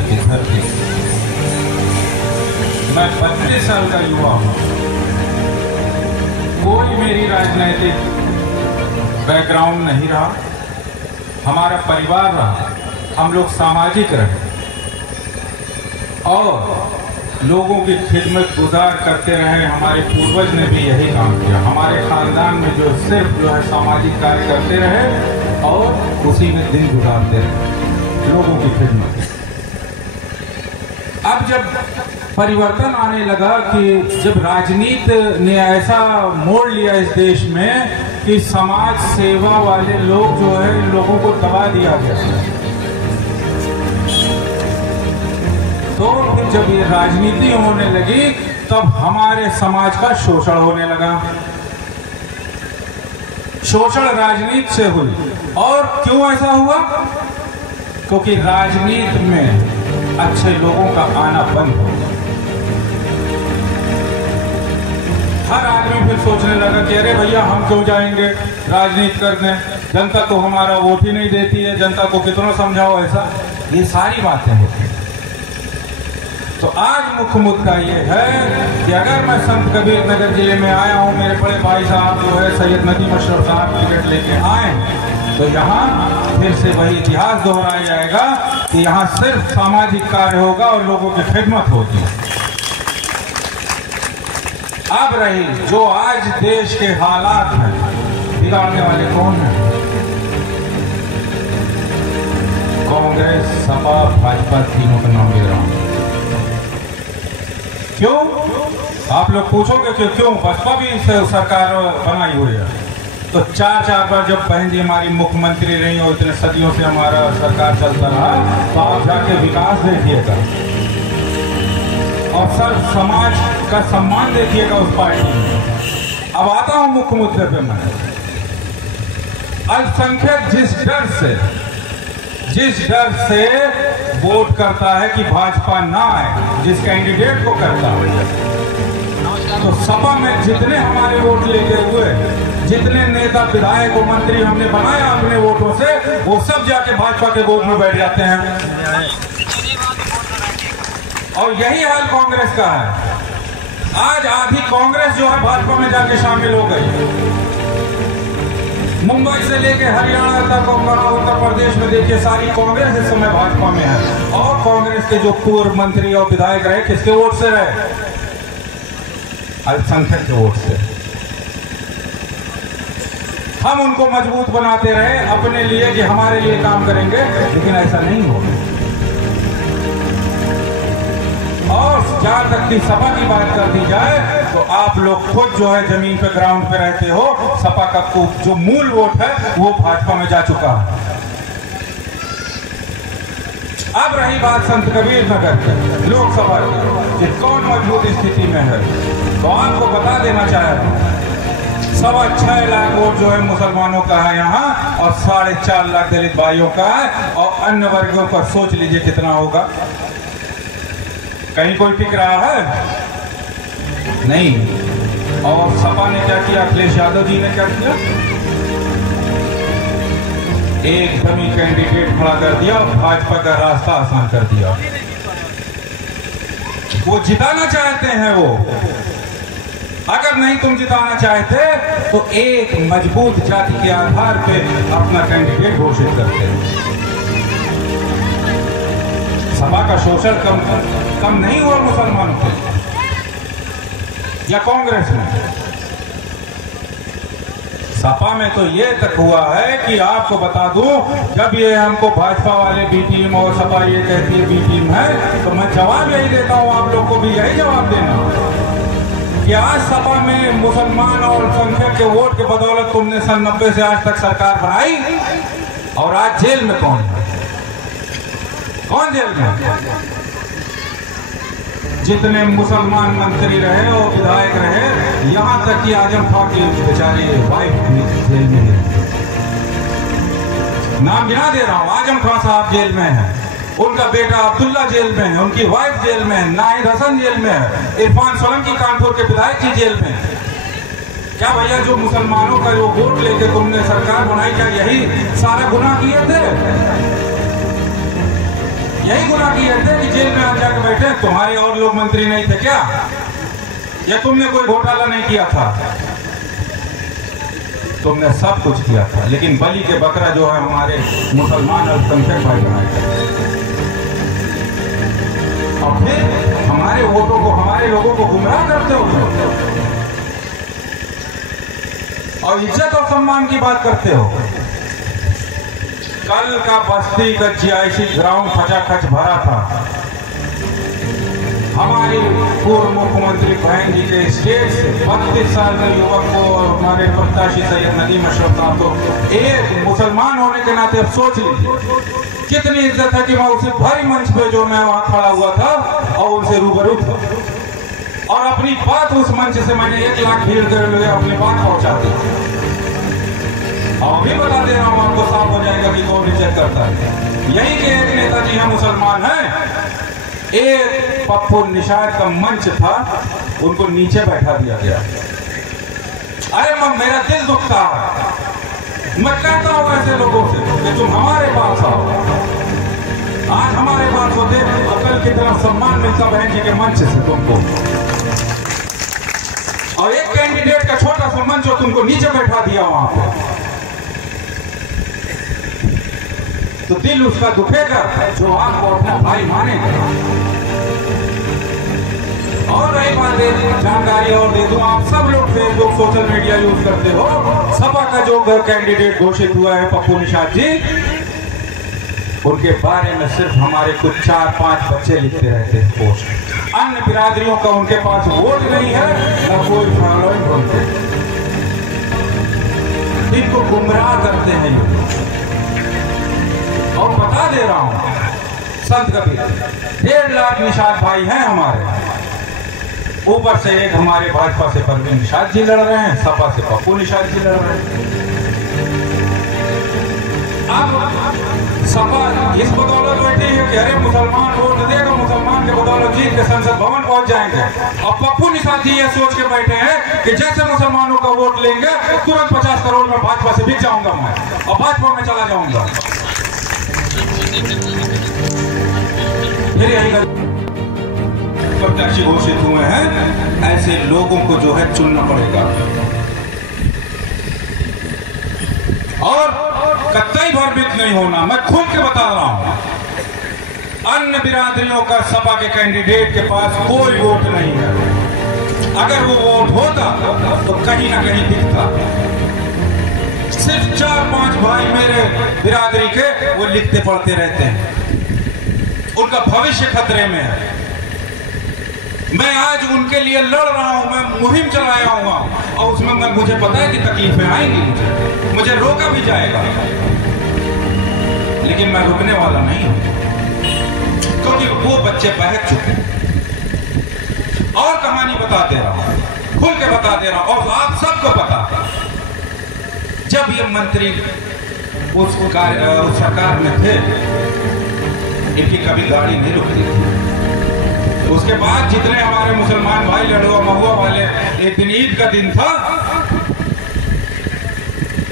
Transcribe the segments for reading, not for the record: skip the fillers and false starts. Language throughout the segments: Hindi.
की धरती। मैं 32 साल का युवा हूँ। कोई मेरी राजनीतिक बैकग्राउंड नहीं रहा, हमारा परिवार रहा, हम लोग सामाजिक रहे और लोगों की खिदमत गुजार करते रहे। हमारे पूर्वज ने भी यही काम किया। हमारे खानदान में जो सिर्फ जो है सामाजिक कार्य करते रहे और उसी में दिन गुजारते रहे, लोगों की खिदमत। अब जब परिवर्तन आने लगा कि जब राजनीति ने ऐसा मोड़ लिया इस देश में कि समाज सेवा वाले लोग जो है लोगों को दबा दिया गया, तो फिर जब ये राजनीति होने लगी तब हमारे समाज का शोषण होने लगा। शोषण राजनीति से हुई। और क्यों ऐसा हुआ? क्योंकि राजनीति में अच्छे लोगों का आना बंद हो गया। हर आदमी फिर सोचने लगा कि अरे भैया हम क्यों जाएंगे राजनीति करने, जनता तो हमारा वोट ही नहीं देती है, जनता को कितना समझाओ ऐसा, ये सारी बातें होती। तो आज मुख्य मुद्दा ये है कि अगर मैं संत कबीर नगर जिले में आया हूँ, मेरे बड़े भाई साहब जो है सैयद नदीम अशरफ साहब टिकट लेके आए, तो यहाँ फिर से वही इतिहास दोहराया जाएगा कि यहाँ सिर्फ सामाजिक कार्य होगा और लोगों की खिदमत होगी। अब रही जो आज देश के हालात हैं, बिगाड़ने वाले कौन हैं? कांग्रेस, सपा, भाजपा, तीनों का नाम ले रहा हूं। क्यों? आप लोग पूछोगे कि क्यों? भाजपा भी सरकार बनाई हुई है, तो चार बार जब बहन जी हमारी मुख्यमंत्री रही और इतने सदियों से हमारा सरकार चलता रहा, तो आप जाके विकास देखिएगा और सर समाज का सम्मान देखिएगा उस पार्टी में। अब आता हूं मुख्य मुद्दे पे। मैं अल्पसंख्यक जिस डर से वोट करता है कि भाजपा ना आए, जिस कैंडिडेट को करता है, तो सपा में जितने हमारे वोट लेके हुए, जितने नेता विधायक और मंत्री हमने बनाया अपने वोटों से, वो सब जाके भाजपा के वोट में बैठ जाते हैं। और यही हाल कांग्रेस का है। आज आधी कांग्रेस जो है भाजपा में जाके शामिल हो गई। मुंबई से लेके हरियाणा तक, उत्तर प्रदेश में देखिए सारी कांग्रेस इस समय भाजपा में है। और कांग्रेस के जो पूर्व मंत्री और विधायक रहे, किसके वोट से रहे? अल्पसंख्यक के वोट से। हम उनको मजबूत बनाते रहे अपने लिए कि हमारे लिए काम करेंगे, लेकिन ऐसा नहीं होगा। और जहां तक की सपा की बात कर दी जाए, तो आप लोग खुद जो है जमीन पे ग्राउंड पे रहते हो, सपा का जो मूल वोट है वो भाजपा में जा चुका है। अब रही बात संत कबीर नगर के लोकसभा की, कौन मजबूत स्थिति में है, तो आपको बता देना चाहता हूं, 6.25 लाख वोट जो है मुसलमानों का है यहाँ, और 4.5 लाख दलित भाइयों का है, और अन्य वर्गों पर सोच लीजिए कितना होगा। कहीं कोई टिक रहा है? नहीं। और सपा ने क्या किया? अखिलेश यादव जी ने क्या किया? एक डमी कैंडिडेट खड़ा कर दिया, भाजपा का रास्ता आसान कर दिया। वो जिताना चाहते हैं। वो अगर नहीं तुम जिताना चाहते तो एक मजबूत जाति के आधार पे अपना कैंडिडेट घोषित करते हैं। सपा का शोषण कम नहीं हुआ मुसलमानों के या कांग्रेस में? सपा में तो ये तक हुआ है कि आपको बता दूं, जब ये हमको भाजपा वाले बी टीम और सपा ये कहती है बी टीम है, तो मैं जवाब यही देता हूं, आप लोग को भी यही जवाब देना कि आज सपा में मुसलमान और संख्यक के वोट के बदौलत तुमने सन 90 से आज तक सरकार बनाई, और आज जेल में कौन है? कौन जेल में? जितने मुसलमान मंत्री रहे और विधायक रहे, यहां तक कि आजम खां की बेचारी वाइफ जेल में है। नाम गिना दे रहा हूं, आजम खां साहब जेल में है, उनका बेटा अब्दुल्ला जेल में है, उनकी वाइफ जेल में है, नाहिद हसन जेल में है, इरफान सोलंकी कानपुर के विधायक जी जेल में है। क्या भैया जो मुसलमानों का जो वोट लेके तुमने सरकार बनाई, क्या यही सारा गुनाह किए थे? यही गुनाह किए थे कि जेल में आ जाके बैठे। तुम्हारे और लोग मंत्री नहीं थे क्या? या तुमने कोई घोटाला नहीं किया था? तुमने सब कुछ किया था, लेकिन बलि के बकरा जो है हमारे मुसलमान अल्पसंख्यक भाई बनाए थे। और फिर हमारे वोटों को, हमारे लोगों को गुमराह करते हो और इज्जत और सम्मान की बात करते हो। कल का बस्ती का GIC ग्राउंड खचाखच भरा था। हमारी पूर्व मुख्यमंत्री बहन जी के स्टेज से 32 साल के युवक को और हमारे प्रत्याशी सैयद नदीम अशरफ साहब को, एक मुसलमान होने के नाते अब सोच लीजिए कितनी इज्जत है कि मैं उसे भरी मंच पे जो मैं वहां खड़ा हुआ था और उनसे रूबरू था और अपनी बात उस मंच से मैंने 1 लाख भीड़ कर लिए अपनी बात पहुंचा दी। और भी बता दे रहा हूं आपको, साफ हो जाएगा कि कौन इज्जत करता है। यही के एक नेताजी हैं, मुसलमान हैं। एक पप्पू निषाद का मंच था, उनको नीचे बैठा दिया गया। अरे मेरा दिल दुखता है। मैं कहता हूं ऐसे लोगों से कि तुम हमारे पास आओ। आज हमारे पास होते तो कल कितना सम्मान मिलता बहन जी के मंच से तुमको। और एक कैंडिडेट का छोटा सा मंच हो, तुमको नीचे बैठा दिया वहां पे, तो दिल उसका दुखेगा जो आपको अपना भाई मानेगा। और रही बात जानकारी और दे दूं, आप सब लोग फेसबुक सोशल मीडिया यूज करते हो। सपा का जो कैंडिडेट घोषित हुआ है पप्पू निषाद जी, उनके बारे में सिर्फ हमारे कुछ 4-5 बच्चे लिखते रहते हैं पोस्ट। अन्य बिरादरियों का उनके पास वोट नहीं है, न कोई फॉलोइंग होते। इनको गुमराह करते हैं। और बता दे रहा हूं, संत कबीर 1.5 लाख निषाद भाई हैं हमारे। ऊपर से एक हमारे भाजपा से परवीन निषाद जी लड़ रहे हैं, सपा से पप्पू निषाद जी लड़ रहे हैं। अब सपा इस बदौलत बैठी है कि अरे मुसलमान वोट देगा, मुसलमान के बदौलत जीत के संसद भवन पहुंच जाएंगे। और पप्पू निषाद जी ये सोच के बैठे हैं कि जैसे मुसलमानों का वोट लेंगे तुरंत 50 करोड़ में भाजपा से बिक जाऊंगा मैं और भाजपा में चला जाऊंगा। फिर यही प्रत्याशी घोषित हुए हैं, ऐसे लोगों को जो है चुनना पड़ेगा। और कतई भयभीत नहीं होना, मैं खुल के बता रहा हूं। अन्य बिरादरियों का सपा के कैंडिडेट के पास कोई वोट नहीं है। अगर वो वोट होता तो कहीं ना कहीं दिखता। सिर्फ 4-5 भाई मेरे बिरादरी के वो लिखते पढ़ते रहते हैं, उनका भविष्य खतरे में है। मैं आज उनके लिए लड़ रहा हूं, मैं मुहिम चलाया हुआ और उसमें मुझे पता है कि तकलीफें आएंगी, मुझे रोका भी जाएगा, लेकिन मैं रुकने वाला नहीं हूं क्योंकि वो बच्चे बहक चुके हैं। और कहानी बता दे रहा हूं, खुल के बता दे रहा हूं, और आप सबको पता है जब ये मंत्री उस सरकार में थे, इनकी कभी गाड़ी नहीं रुकती थी। उसके बाद जितने हमारे मुसलमान भाई लड़ुआ महुआ वाले, एक दिन ईद का दिन था,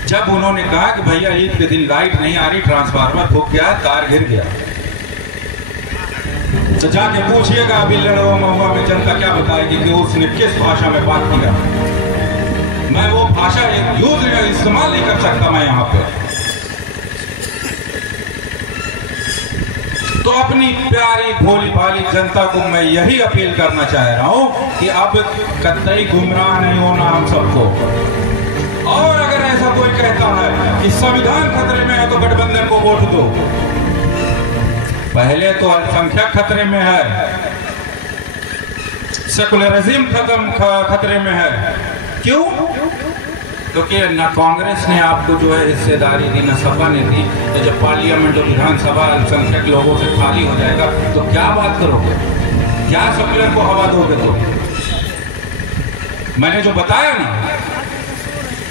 जब उन्होंने कहा कि भैया ईद के दिन लाइट नहीं आ रही, ट्रांसफार्मर फूक गया, तार गिर गया, तो जाके पूछिएगा अभी लड़ुआ महुआ में जनता क्या बताएगी कि उसने किस भाषा में बात किया। मैं वो भाषा यूज इस्तेमाल नहीं कर सकता मैं यहाँ पे। तो अपनी प्यारी भोली भाली जनता को मैं यही अपील करना चाह रहा हूं कि अब कतई गुमराह नहीं होना हम सबको। और अगर ऐसा कोई कहता है कि संविधान खतरे में है तो गठबंधन को वोट दो, पहले तो अल्पसंख्यक खतरे में है, सेकुलरिज्म खतरे में है। क्यों? क्योंकि न कांग्रेस ने आपको जो है हिस्सेदारी दी, न सपा ने दी। तो जब पार्लियामेंट और विधानसभा अल्पसंख्यक लोगों से खाली हो जाएगा तो क्या बात करोगे, क्या सेकुलर को हवा दोगे? तो मैंने जो बताया ना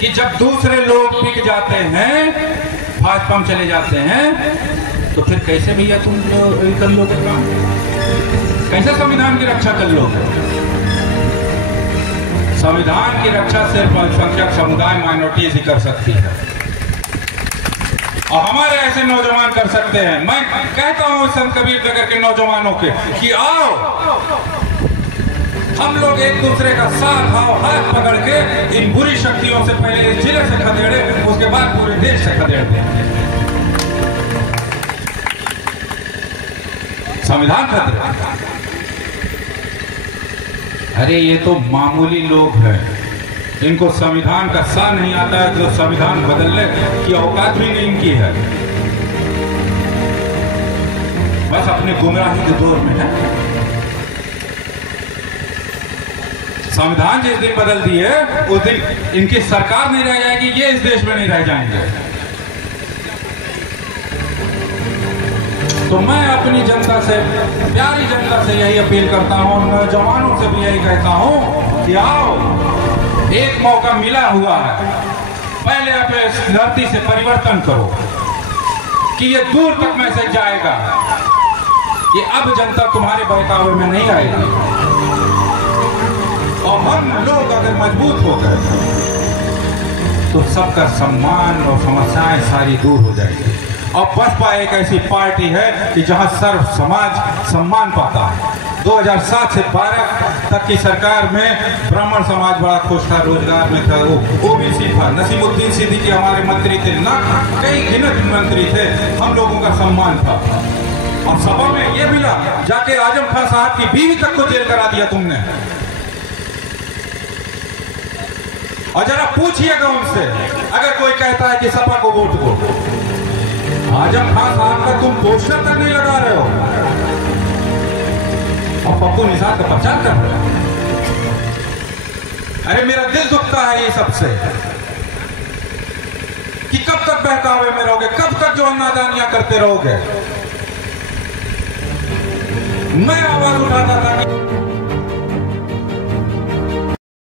कि जब दूसरे लोग बिक जाते हैं, भाजपा में चले जाते हैं, तो फिर कैसे भैया तुम कर लोगे काम? कैसे संविधान की रक्षा कर लोगे? संविधान की रक्षा सिर्फ अल्पसंख्यक समुदाय माइनॉरिटीज ही कर सकती है। और हमारे ऐसे नौजवान कर सकते हैं। मैं कहता हूं संत कबीर नगर के नौजवानों के कि आओ हम लोग एक दूसरे का साथ आओ, हाथ पकड़ के इन बुरी शक्तियों से पहले इस जिले से खदेड़े, उसके बाद पूरे देश से खदेड़ दें। संविधान खतरे। अरे ये तो मामूली लोग हैं, इनको संविधान का सा नहीं आता है, जो संविधान बदलने की औकात भी नहीं इनकी है, बस अपने गुमराही के दौर में है। संविधान जिस दिन बदल दिए उस दिन इनकी सरकार नहीं रह जाएगी, ये इस देश में नहीं रह जाएंगे। तो मैं अपनी जनता से, प्यारी जनता से यही अपील करता हूं, नौजवानों से भी यही कहता हूं कि आओ, एक मौका मिला हुआ है, पहले आप इस धरती से परिवर्तन करो कि ये दूर तक मैसेज जाएगा, ये अब जनता तुम्हारे बहकावे में नहीं आएगी। और हम लोग अगर मजबूत हो गए तो सबका सम्मान और समस्याएं सारी दूर हो जाएगी। और बसपा एक ऐसी पार्टी है कि जहां सर्व समाज सम्मान पाता है। 2007 से 12 तक की सरकार में ब्राह्मण समाज बड़ा खुश था, रोजगार में था, वो ओबीसी था, नसीमुद्दीन सिद्दीकी हमारे मंत्री थे, ना कई गिनत मंत्री थे, हम लोगों का सम्मान था। और सभा में ये मिला, जाके आजम खान साहब की बीवी तक को जेल करा दिया तुमने। और जरा पूछिएगा उनसे, अगर कोई कहता है कि सपा को वोट दो, आजम खान साहब का तुम पोस्टर तक नहीं लगा रहे हो और पप्पू निषाद का प्रचार कर रहे हो। अरे मेरा दिल दुखता है ये सबसे कि कब तक बहकावे में रहोगे, कब तक जो नादानियां करते रहोगे। मैं आवाज उठाता था कि